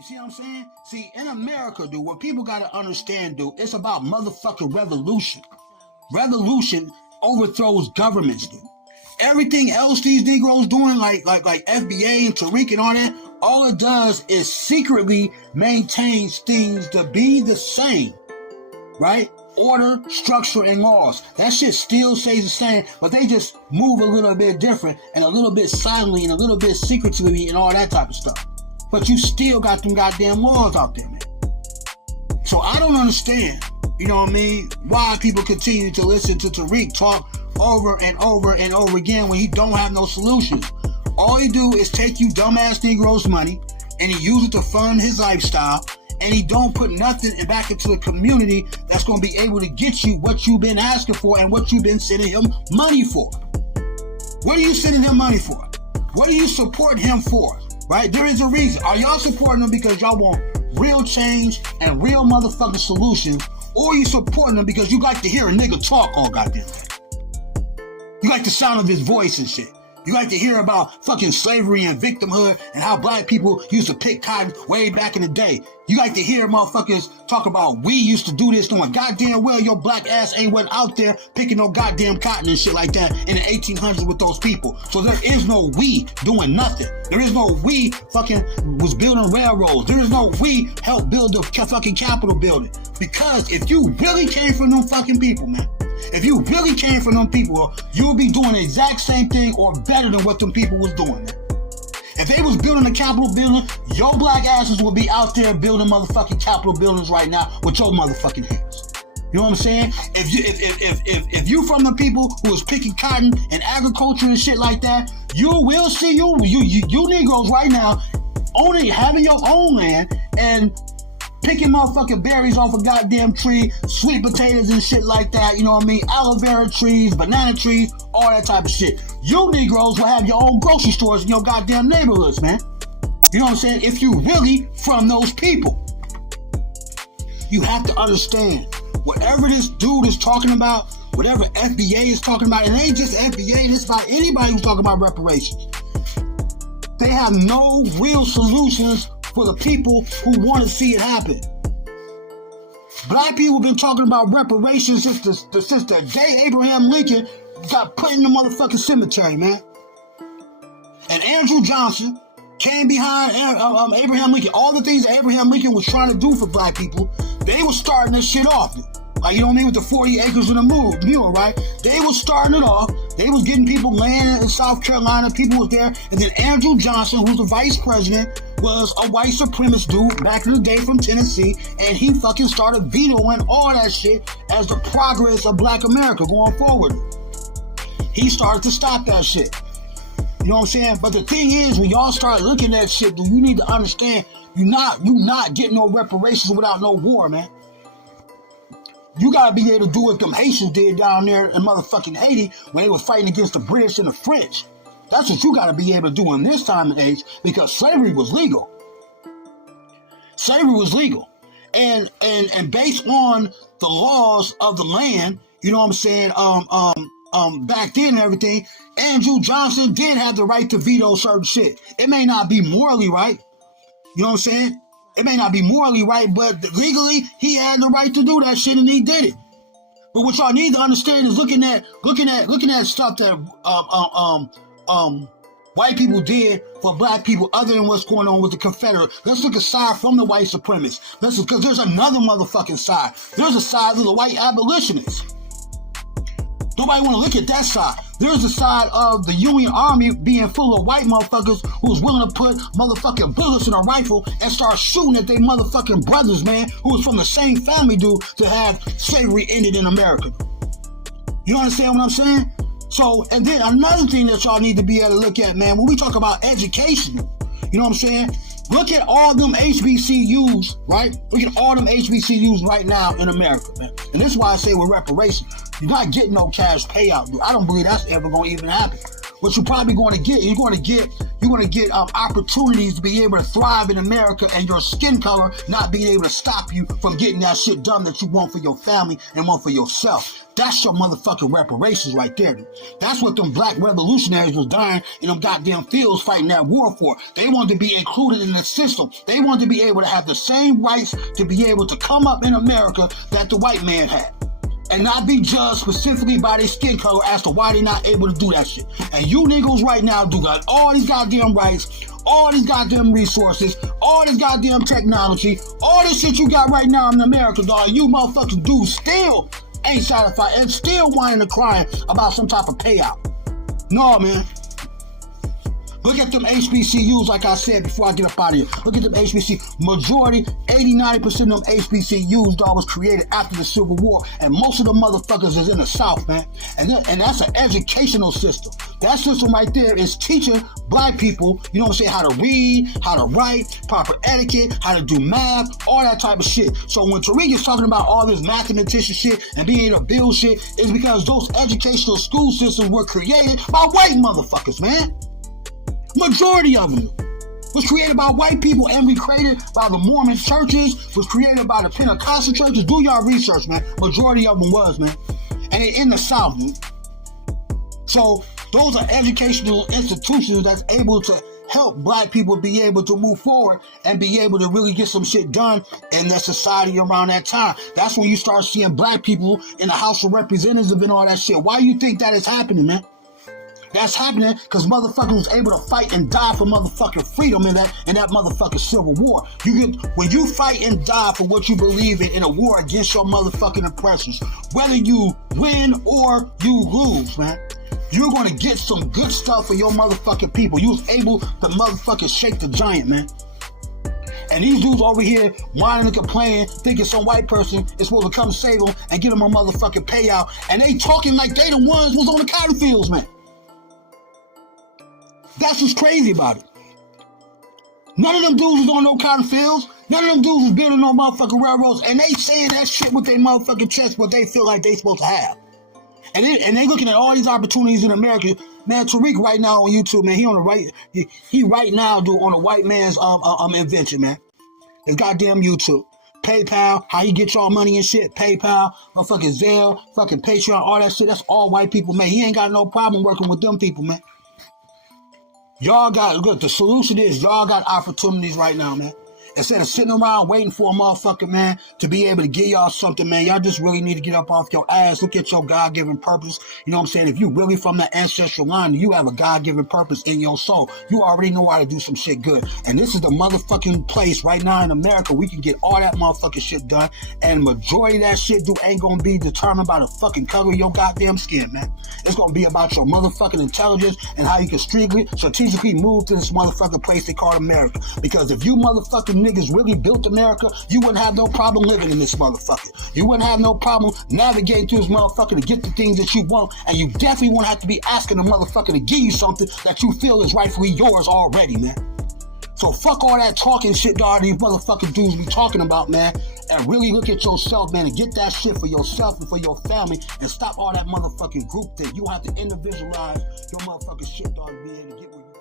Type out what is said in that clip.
You see what I'm saying? See, in America, dude, what people gotta understand, dude, it's about motherfucking revolution. Revolution overthrows governments, dude. Everything else these Negroes doing, like FBA and Tariq and all that, all it does is secretly maintains things to be the same, right? Order, structure, and laws. That shit still stays the same, but they just move a little bit different and a little bit silently and a little bit secretively and all that type of stuff. But you still got them goddamn laws out there, man. So I don't understand, you know what I mean, why people continue to listen to Tariq talk over and over and over again when he don't have no solutions. All he do is take you dumbass Negroes' money and he use it to fund his lifestyle, and he don't put nothing back into the community that's going to be able to get you what you've been asking for and what you've been sending him money for. What are you sending him money for? What do you support him for? Right? There is a reason. Are y'all supporting him because y'all want real change and real motherfucking solutions, or are you supporting him because you like to hear a nigga talk all goddamn day? You like the sound of his voice and shit. You like to hear about fucking slavery and victimhood and how black people used to pick cotton way back in the day. You like to hear motherfuckers talk about we used to do this, knowing goddamn well your black ass ain't went out there picking no goddamn cotton and shit like that in the 1800s with those people. So there is no we doing nothing. There is no we fucking was building railroads. There is no we helped build the fucking Capitol building. Because if you really came from them fucking people, man, if you really came from them people, you would be doing the exact same thing or better than what them people was doing, man. If they was building a Capitol building, your black asses would be out there building motherfucking Capitol buildings right now with your motherfucking hands. You know what I'm saying? If you from the people who was picking cotton and agriculture and shit like that, you will see you Negroes right now having your own land and picking motherfucking berries off a goddamn tree, sweet potatoes and shit like that, you know what I mean? Aloe vera trees, banana trees, all that type of shit. You Negroes will have your own grocery stores in your goddamn neighborhoods, man. You know what I'm saying? If you really from those people. You have to understand, whatever this dude is talking about, whatever FBA is talking about, it ain't just FBA, it's about anybody who's talking about reparations. They have no real solutions for the people who want to see it happen. Black people have been talking about reparations since the day Abraham Lincoln got put in the motherfucking cemetery, man. And Andrew Johnson came behind Abraham Lincoln. All the things that Abraham Lincoln was trying to do for black people, they were starting this shit off. Like, you know what I mean, with the 40 acres and a mule, right? They was starting it off. They was getting people land in South Carolina. People was there. And then Andrew Johnson, who's the vice president, was a white supremacist dude back in the day from Tennessee. And he fucking started vetoing all that shit as the progress of black America going forward. He started to stop that shit. You know what I'm saying? But the thing is, when y'all start looking at shit, dude, you need to understand, you not getting no reparations without no war, man. You gotta be able to do what them Haitians did down there in motherfucking Haiti when they was fighting against the British and the French. That's what you gotta be able to do in this time and age, because slavery was legal. Slavery was legal. And based on the laws of the land, you know what I'm saying, back then and everything, Andrew Johnson did have the right to veto certain shit. It may not be morally right. You know what I'm saying? It may not be morally right, but legally, he had the right to do that shit, and he did it. But what y'all need to understand is looking at stuff that white people did for black people, other than what's going on with the Confederates. Let's look aside from the white supremacists. Because there's another motherfucking side. There's a side of the white abolitionists. Nobody want to look at that side. There's the side of the Union Army being full of white motherfuckers who's willing to put motherfucking bullets in a rifle and start shooting at their motherfucking brothers, man, who was from the same family, dude, to have slavery ended in America. You understand what I'm saying? So, and then another thing that y'all need to be able to look at, man, when we talk about education, you know what I'm saying? Look at all them HBCUs, right? Look at all them HBCUs right now in America, man. And this is why I say with reparations, you're not getting no cash payout, dude. I don't believe that's ever going to even happen. What you're probably going to get, you're going to get opportunities to be able to thrive in America, and your skin color not being able to stop you from getting that shit done that you want for your family and want for yourself. That's your motherfucking reparations right there, dude. That's what them black revolutionaries was dying in them goddamn fields fighting that war for. They wanted to be included in the system. They wanted to be able to have the same rights to be able to come up in America that the white man had. And not be judged specifically by their skin color as to why they're not able to do that shit. And you niggas right now do got all these goddamn rights, all these goddamn resources, all this goddamn technology, all this shit you got right now in America, dog. You motherfucking dudes still ain't satisfied and still whining and crying about some type of payout. No, man. Look at them HBCUs, like I said before I get up out of here. Look at them HBCUs. Majority, 80-90% of them HBCUs, dog, was created after the Civil War. And most of the motherfuckers is in the South, man. And that's an educational system. That system right there is teaching black people, you know what I'm saying, how to read, how to write, proper etiquette, how to do math, all that type of shit. So when Tariq is talking about all this mathematician shit and being able to build shit, it's because those educational school systems were created by white motherfuckers, man. Majority of them was created by white people and recreated by the Mormon churches, was created by the Pentecostal churches. Do y'all research, man. Majority of them was, man. And they in the South, man. So those are educational institutions that's able to help black people be able to move forward and be able to really get some shit done in their society around that time. That's when you start seeing black people in the House of Representatives and all that shit. Why do you think that is happening, man? That's happening because motherfuckers was able to fight and die for motherfucking freedom in that motherfucking Civil War. When you fight and die for what you believe in a war against your motherfucking oppressors, whether you win or you lose, man, you're gonna get some good stuff for your motherfucking people. You was able to motherfucking shake the giant, man. And these dudes over here whining and complaining, thinking some white person is supposed to come save them and get them a motherfucking payout, and they talking like they the ones was on the cotton fields, man. That's what's crazy about it. None of them dudes was on no cotton fields. None of them dudes was building no motherfucking railroads. And they saying that shit with their motherfucking chest, what they feel like they supposed to have. And they looking at all these opportunities in America. Man, Tariq right now on YouTube, man, he on the right. He right now on a white man's invention, man. His goddamn YouTube. PayPal, how you get y'all money and shit. PayPal, motherfucking Zelle, fucking Patreon, all that shit. That's all white people, man. He ain't got no problem working with them people, man. Y'all got, look, the solution is y'all got opportunities right now, man. Instead of sitting around waiting for a motherfucker, man, to be able to give y'all something, man, y'all just really need to get up off your ass. Look at your God-given purpose. You know what I'm saying? If you really from that ancestral line, you have a God-given purpose in your soul. You already know how to do some shit good. And this is the motherfucking place right now in America we can get all that motherfucking shit done. And majority of that shit ain't gonna be determined by the fucking color of your goddamn skin, man. It's gonna be about your motherfucking intelligence and how you can strategically move to this motherfucking place they call America. Because if you motherfucking niggas really built America, you wouldn't have no problem living in this motherfucker. You wouldn't have no problem navigating through this motherfucker to get the things that you want, and you definitely won't have to be asking the motherfucker to give you something that you feel is rightfully yours already, man. So fuck all that talking shit that all these motherfucking dudes be talking about, man, and really look at yourself, man, and get that shit for yourself and for your family, and stop all that motherfucking group thing. You have to individualize your motherfucking shit, dog, to be able to get what you